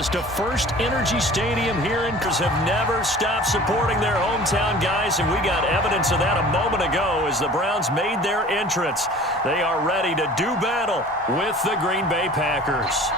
us to First Energy Stadium here in have never stopped supporting their hometown guys, and we got evidence of that a moment ago as the Browns made their entrance. They are ready to do battle with the Green Bay Packers.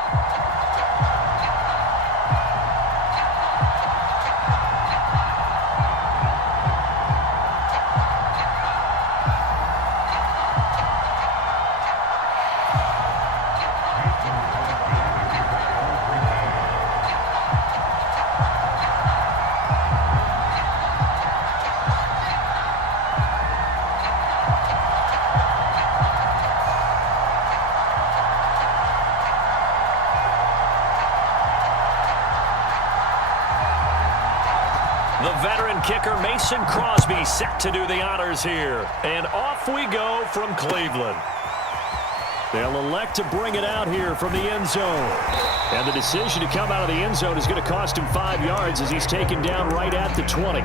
The veteran kicker Mason Crosby set to do the honors here. And off we go from Cleveland. They'll elect to bring it out here from the end zone. And the decision to come out of the end zone is going to cost him 5 yards as he's taken down right at the 20.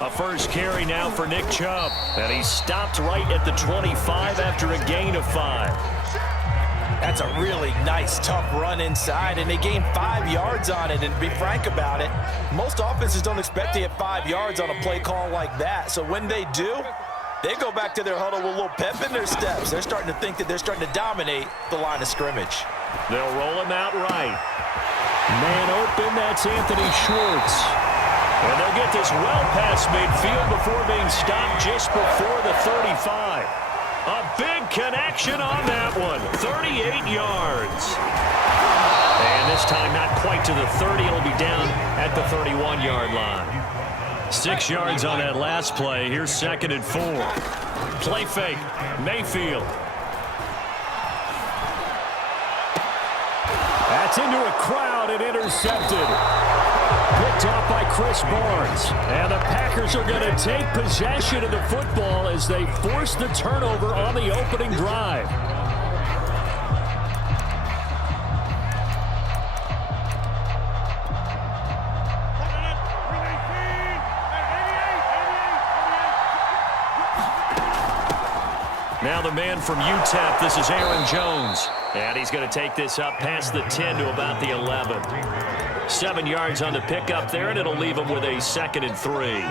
A first carry now for Nick Chubb. And he stopped right at the 25 after a gain of 5. That's a really nice, tough run inside, and they gained 5 yards on it. And to be frank about it, most offenses don't expect to get 5 yards on a play call like that. So when they do, they go back to their huddle with a little pep in their steps. They're starting to think that they're starting to dominate the line of scrimmage. They'll roll him out right. Man open, that's Anthony Schwartz. And they'll get this well past midfield before being stopped just before the 35. A big connection on that one. 38 yards. And this time not quite to the 30. It'll be down at the 31-yard line. 6 yards on that last play. Here's 2nd and 4. Play fake. Mayfield. That's into a crowd and intercepted. Picked off by Chris Barnes. And the Packers are going to take possession of the football as they force the turnover on the opening drive. Now the man from UTEP, this is Aaron Jones. And he's going to take this up past the 10 to about the 11. 7 yards on the pickup there, and it'll leave him with a 2nd and 3.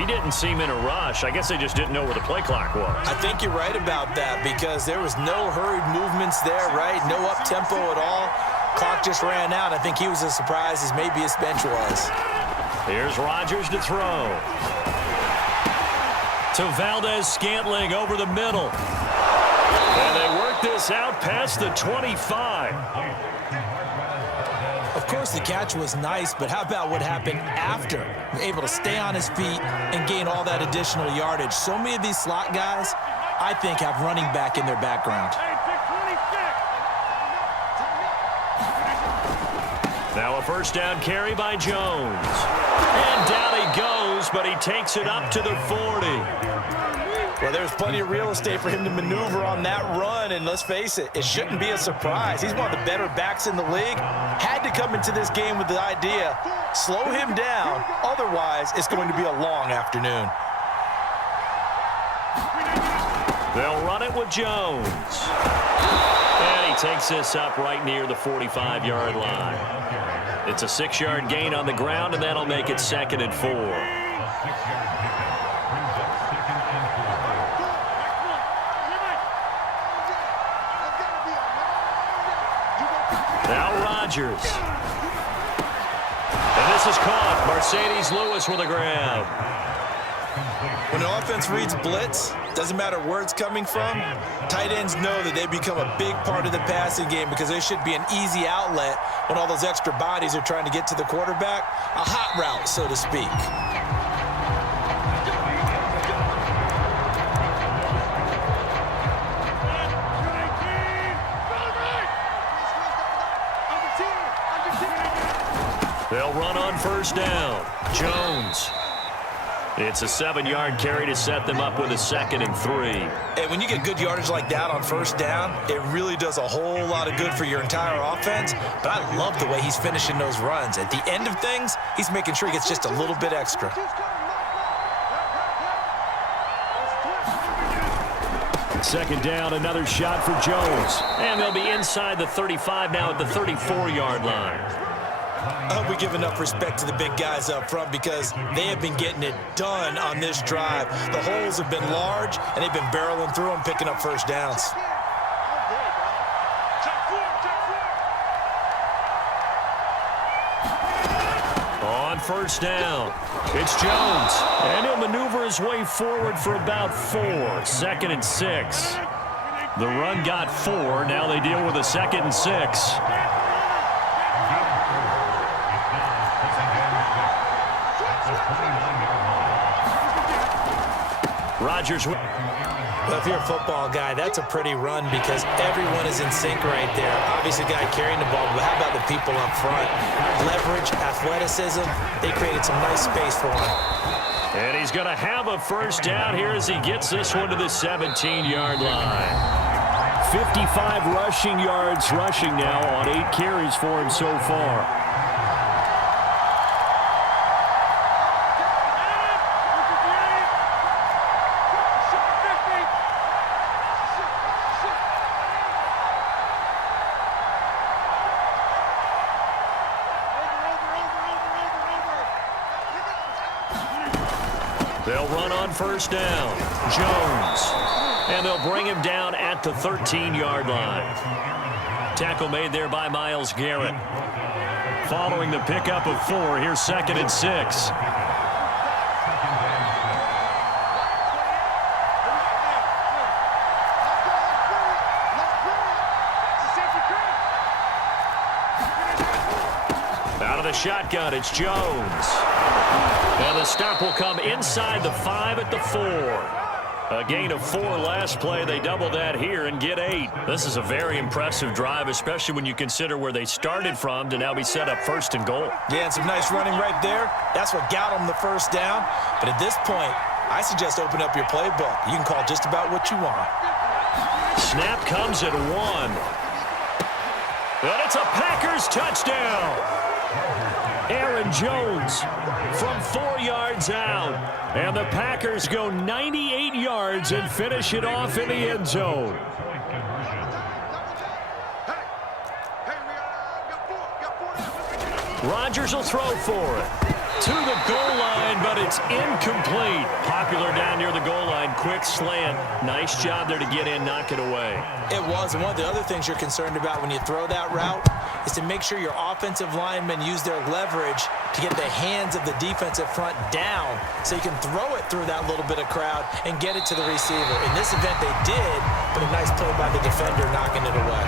He didn't seem in a rush. I guess they just didn't know where the play clock was. I think you're right about that because there was no hurried movements there, right? No up-tempo at all. Clock just ran out. I think he was as surprised as maybe his bench was. Here's Rodgers to throw. To Valdez-Scantling over the middle. And they work this out past the 25. Of course, the catch was nice, but how about what happened after? Able to stay on his feet and gain all that additional yardage. So many of these slot guys, I think, have running back in their background. Now a first down carry by Jones. And down he goes, but he takes it up to the 40. Well, there's plenty of real estate for him to maneuver on that run, and let's face it, it shouldn't be a surprise. He's one of the better backs in the league. Had to come into this game with the idea, slow him down, otherwise it's going to be a long afternoon. They'll run it with Jones. And he takes this up right near the 45-yard line. It's a 6-yard gain on the ground, and that'll make it 2nd and 4. Now Rodgers. And this is caught. Mercedes Lewis with a grab. When an offense reads blitz, doesn't matter where it's coming from, tight ends know that they become a big part of the passing game because there should be an easy outlet when all those extra bodies are trying to get to the quarterback. A hot route, so to speak. They'll run on first down. Jones. It's a 7-yard carry to set them up with a 2nd and 3. And when you get good yardage like that on first down, it really does a whole lot of good for your entire offense. But I love the way he's finishing those runs. At the end of things, he's making sure he gets just a little bit extra. Second down, another shot for Jones. And they'll be inside the 35 now at the 34-yard line. I hope we give enough respect to the big guys up front because they have been getting it done on this drive. The holes have been large, and they've been barreling through them, picking up first downs. On first down, it's Jones. And he'll maneuver his way forward for about 4. 2nd and 6. The run got 4. Now they deal with a 2nd and 6. Rodgers. Well, if you're a football guy, that's a pretty run because everyone is in sync right there. Obviously, the guy carrying the ball, but how about the people up front? Leverage, athleticism, they created some nice space for him. And he's going to have a first down here as he gets this one to the 17-yard line. 55 rushing yards rushing now on 8 carries for him so far. They'll run on first down. Jones. And they'll bring him down at the 13-yard line. Tackle made there by Myles Garrett. Following the pickup of 4, here's 2nd and 6. Out of the shotgun, it's Jones. And the stop will come inside the 5 at the 4. A gain of 4 last play. They double that here and get 8. This is a very impressive drive, especially when you consider where they started from to now be set up 1st and goal. Yeah, and some nice running right there. That's what got them the first down. But at this point, I suggest open up your playbook. You can call just about what you want. Snap comes at 1. And it's a Packers touchdown. Aaron Jones from 4 yards out. And the Packers go 98 yards and finish it off in the end zone. Rodgers will throw for it. To the goal line, but it's incomplete. Popular down near the goal line. Quick slant. Nice job there to get in, knock it away. It was, and one of the other things you're concerned about when you throw that route is to make sure your offensive linemen use their leverage to get the hands of the defensive front down so you can throw it through that little bit of crowd and get it to the receiver. In this event, they did, but a nice play by the defender knocking it away.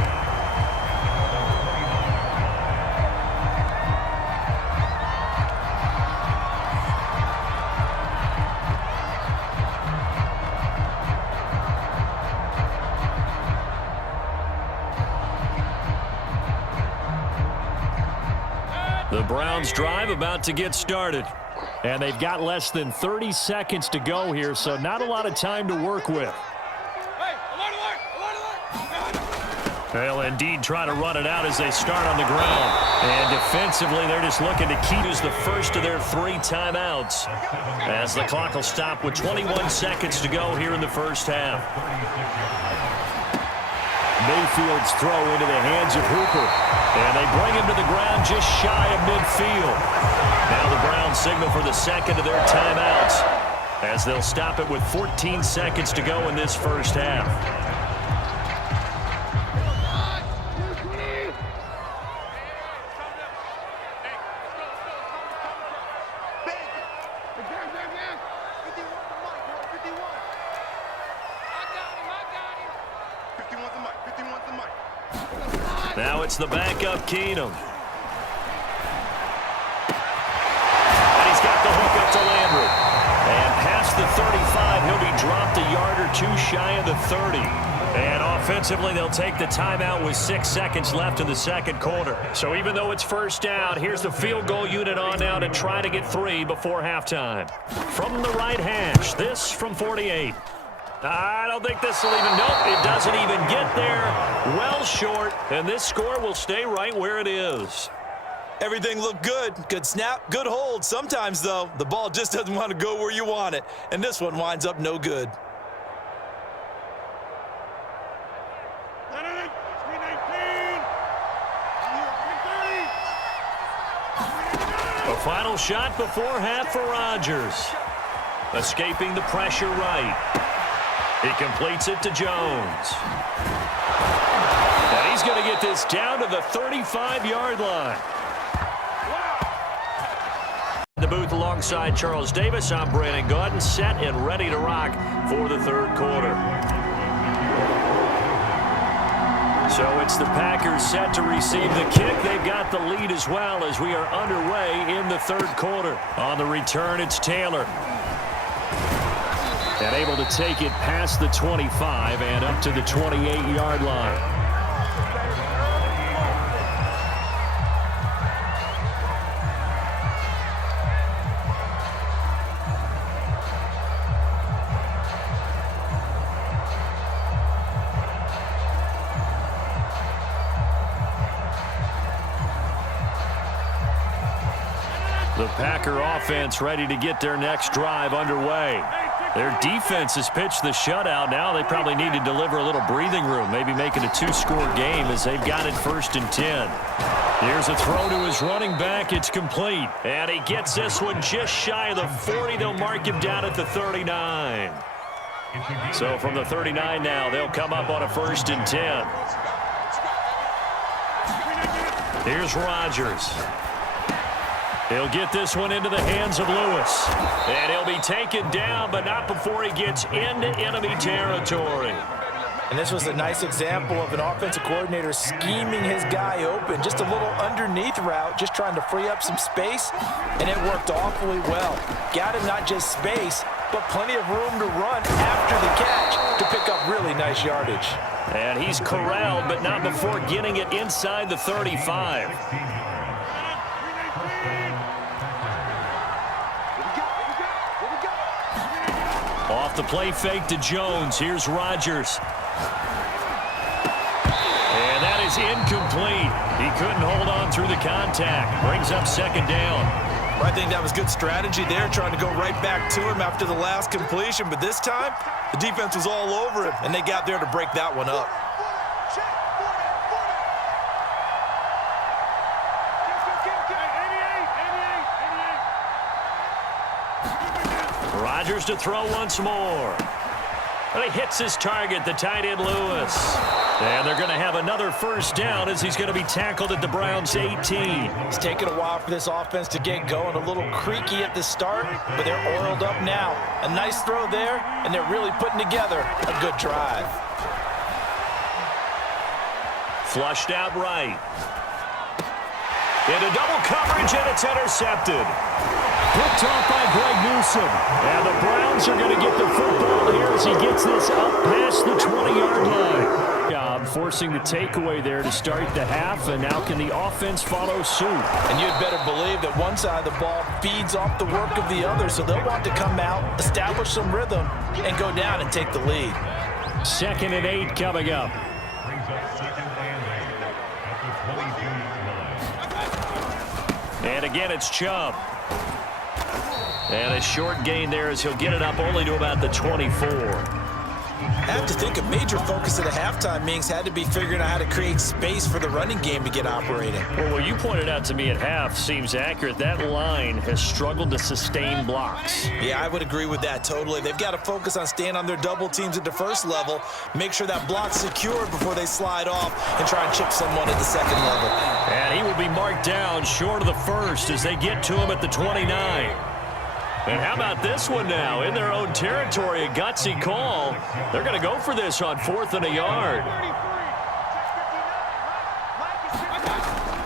The Browns drive about to get started. And they've got less than 30 seconds to go here, so not a lot of time to work with. They'll indeed try to run it out as they start on the ground. And defensively, they're just looking to keep as the first of their 3 timeouts. As the clock will stop with 21 seconds to go here in the first half. Mayfield's throw into the hands of Hooper. And they bring him to the ground just shy of midfield. Now the Browns signal for the second of their timeouts as they'll stop it with 14 seconds to go in this first half. Now it's the backup Keenum. And he's got the hook up to Landry. And past the 35, he'll be dropped a yard or 2 shy of the 30. And offensively, they'll take the timeout with 6 seconds left in the second quarter. So even though it's first down, here's the field goal unit on now to try to get 3 before halftime. From the right hash, this from 48. I don't think this will even, nope, it doesn't even get there. Well short, and this score will stay right where it is. Everything looked good. Good snap, good hold. Sometimes, though, the ball just doesn't want to go where you want it. And this one winds up no good. A final shot before half for Rodgers. Escaping the pressure right. He completes it to Jones. And he's going to get this down to the 35-yard line. The booth alongside Charles Davis. I'm Brandon Gaudin, set and ready to rock for the third quarter. So it's the Packers set to receive the kick. They've got the lead as well as we are underway in the third quarter. On the return, it's Taylor. And able to take it past the 25 and up to the 28-yard line. The Packer offense ready to get their next drive underway. Their defense has pitched the shutout. Now they probably need to deliver a little breathing room, maybe make it a 2-score game as they've got it 1st and 10. Here's a throw to his running back. It's complete. And he gets this one just shy of the 40. They'll mark him down at the 39. So from the 39 now, they'll come up on a 1st and 10. Here's Rodgers. He'll get this one into the hands of Lewis. And he'll be taken down, but not before he gets into enemy territory. And this was a nice example of an offensive coordinator scheming his guy open. Just a little underneath route, just trying to free up some space, and it worked awfully well. Got him not just space, but plenty of room to run after the catch to pick up really nice yardage. And he's corralled, but not before getting it inside the 35. Off the play fake to Jones. Here's Rodgers. And that is incomplete. He couldn't hold on through the contact. Brings up 2nd down. I think that was good strategy there, trying to go right back to him after the last completion. But this time, the defense was all over him, and they got there to break that one up. Rodgers to throw once more. And he hits his target, the tight end Lewis. And they're going to have another 1st down as he's going to be tackled at the Browns' 18. It's taken a while for this offense to get going. A little creaky at the start, but they're oiled up now. A nice throw there, and they're really putting together a good drive. Flushed out right. Into double coverage, and it's intercepted. Picked off by Greg Newsome. And the Browns are going to get the football here as he gets this up past the 20-yard line. Forcing the takeaway there to start the half, and now can the offense follow suit? And you'd better believe that one side of the ball feeds off the work of the other, so they'll want to come out, establish some rhythm, and go down and take the lead. 2nd and 8 coming up. And again, it's Chubb. And a short gain there as he'll get it up only to about the 24. I have to think a major focus of the halftime meetings had to be figuring out how to create space for the running game to get operating. Well, what you pointed out to me at half seems accurate. That line has struggled to sustain blocks. Yeah, I would agree with that totally. They've got to focus on staying on their double teams at the first level, make sure that block's secured before they slide off and try and chip someone at the second level. And he will be marked down short of the 1st as they get to him at the 29. And how about this one now? In their own territory, a gutsy call. They're going to go for this on 4th and a yard.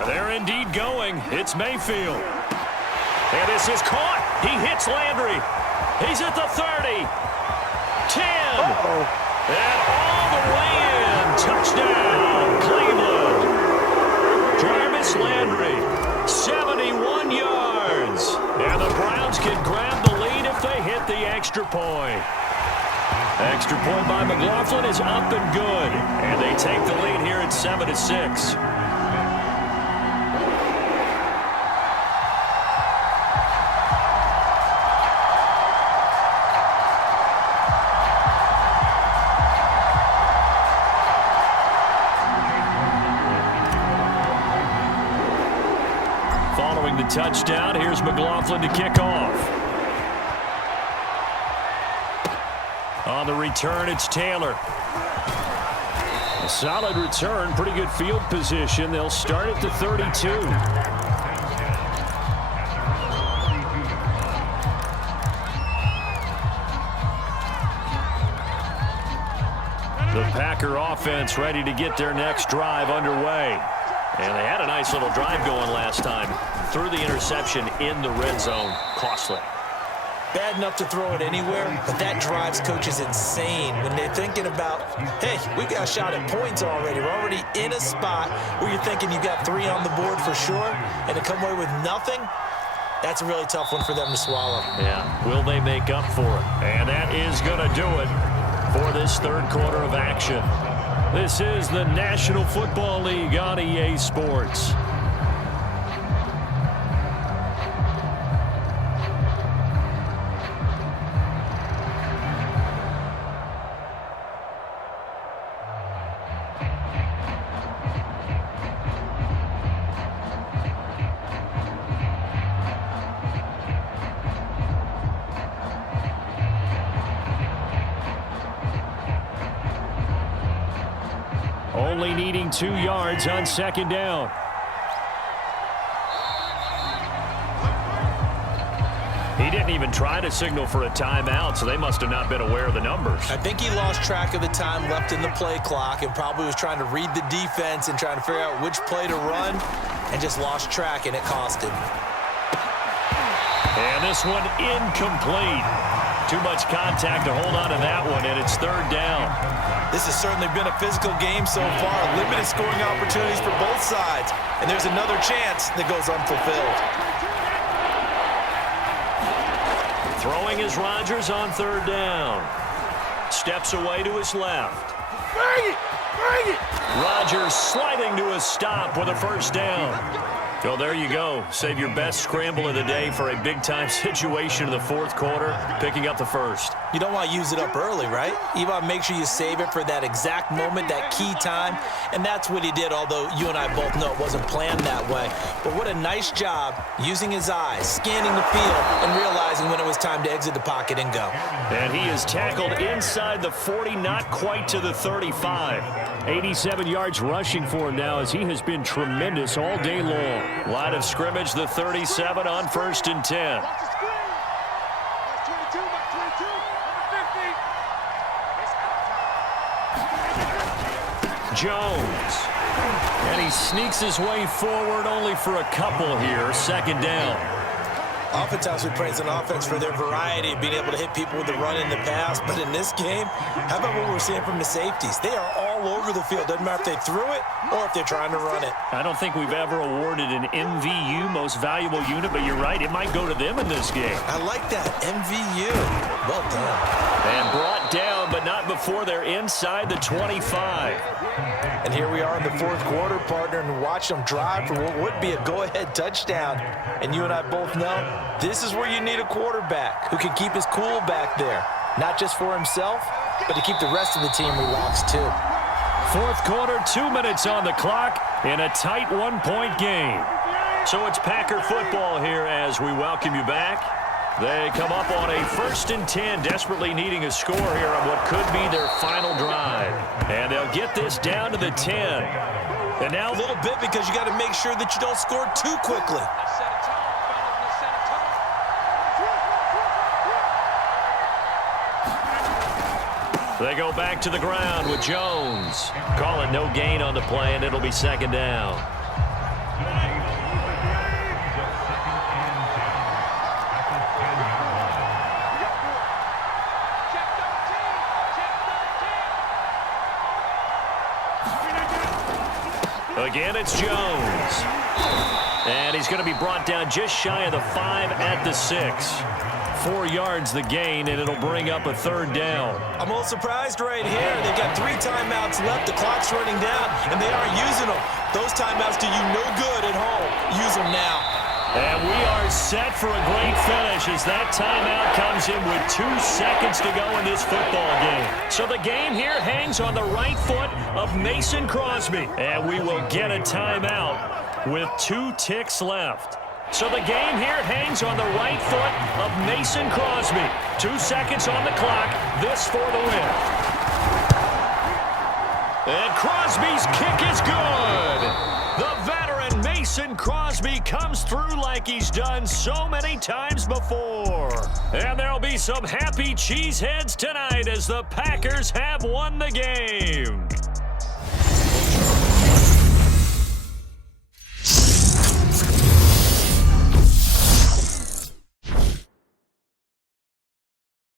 They're indeed going. It's Mayfield. And this is caught. He hits Landry. He's at the 30. 10. And all the way in. Touchdown, Cleveland. Jarvis Landry, 71 yards. And the Browns can grab the lead if they hit the extra point. Extra point by McLaughlin is up and good. And they take the lead here at 7-6. Following the touchdown, here's McLaughlin to kick off. On the return, it's Taylor. A solid return, pretty good field position. They'll start at the 32. The Packer offense ready to get their next drive underway. And they had a nice little drive going last time. Threw the interception in the red zone. Costly. Bad enough to throw it anywhere, but that drives coaches insane when they're thinking about, hey, we got a shot at points already. We're already in a spot where you're thinking you got 3 on the board for sure, and to come away with nothing, that's a really tough one for them to swallow. Yeah, will they make up for it? And that is going to do it for this third quarter of action. This is the National Football League on EA Sports. Only needing 2 yards on second down. He didn't even try to signal for a timeout, so they must have not been aware of the numbers. I think he lost track of the time left in the play clock and probably was trying to read the defense and trying to figure out which play to run and just lost track, and it cost him. And this one incomplete. Too much contact to hold on to that one, and it's third down. This has certainly been a physical game so far. Limited scoring opportunities for both sides. And there's another chance that goes unfulfilled. Throwing is Rodgers on third down. Steps away to his left. Bring it! Bring it! Rodgers sliding to a stop with a first down. Well, there you go. Save your best scramble of the day for a big-time situation in the fourth quarter, picking up the first. You don't want to use it up early, right? You want to make sure you save it for that exact moment, that key time, and that's what he did, although you and I both know it wasn't planned that way. But what a nice job using his eyes, scanning the field, and realizing when it was time to exit the pocket and go. And he is tackled inside the 40, not quite to the 35. 87 yards rushing for him now as he has been tremendous all day long. Line of scrimmage, the 37 on 1st and 10. Jones. And he sneaks his way forward only for a couple here. Second down. Oftentimes we praise an offense for their variety of being able to hit people with the run in the pass. But in this game, how about what we're seeing from the safeties? They are all over the field. Doesn't matter if they threw it or if they're trying to run it. I don't think we've ever awarded an MVU, most valuable unit, but you're right. It might go to them in this game. I like that. MVU. Well done. And brought down, but not before they're inside the 25. And here we are in the fourth quarter, partner, and watch them drive for what would be a go-ahead touchdown. And you and I both know this is where you need a quarterback who can keep his cool back there. Not just for himself, but to keep the rest of the team relaxed too. Fourth quarter, 2 minutes on the clock in a tight one-point game. So it's Packer football here as we welcome you back. They come up on a 1st and 10, desperately needing a score here on what could be their final drive. And they'll get this down to the 10. And now a little bit because you got to make sure that you don't score too quickly. They go back to the ground with Jones. Call it no gain on the play, and it'll be second down. Again, it's Jones. And he's going to be brought down just shy of the 5 at the 6. 4 yards the gain, and it'll bring up a 3rd down. I'm a little surprised right here. They've got 3 timeouts left. The clock's running down, and they aren't using them. Those timeouts do you no good at home. Use them now. And we are set for a great finish as that timeout comes in with 2 seconds to go in this football game. So the game here hangs on the right foot of Mason Crosby. And we will get a timeout with 2 ticks left. So the game here hangs on the right foot of Mason Crosby. 2 seconds on the clock. This for the win. And Crosby's kick is good. The veteran Mason Crosby comes through like he's done so many times before. And there'll be some happy cheeseheads tonight as the Packers have won the game.